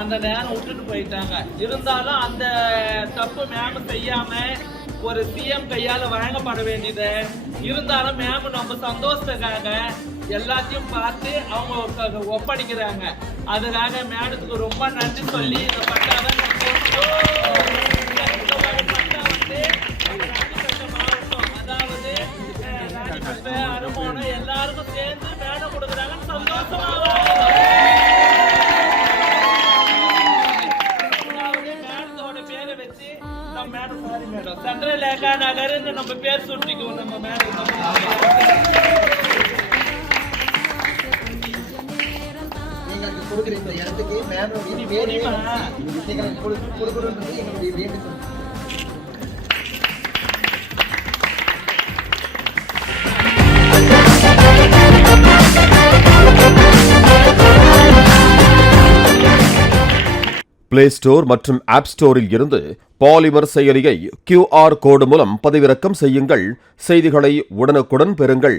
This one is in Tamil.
அந்த நேரம் விட்டுட்டு போயிட்டாங்க. இருந்தாலும் அந்த தப்பு மேம் செய்யாம ஒரு சிஎம் கையால வழங்கப்பட வேண்டியது. இருந்தாலும் மேம் நம்ம சந்தோஷத்துக்காக எல்லாத்தையும் பார்த்து அவங்க ஒப்படைக்கிறாங்க. அதுக்காக மேடத்துக்கு ரொம்ப நன்றி சொல்லி இந்த பட்டாவை மாவட்டம், அதாவது அனுபவம் எல்லாருக்கும் சேர்ந்து மேடம் கொடுக்குறாங்க. சந்தோஷமாக சந்திரலேகா நகர் நம்ம பேர் சுட்டிக்குவோம். நம்ம மேடம் கொடுக்குற இந்த இடத்துக்கு மேம் கொடுக்கணுன்றது எங்களுடைய வேண்டுகோள். பிளே ஸ்டோர் மற்றும் ஆப் ஸ்டோரில் இருந்து பாலிமர் செயலியை QR கோடு மூலம் பதிவிறக்கம் செய்யுங்கள். செய்திகளை உடனுக்குடன் பெறுங்கள்.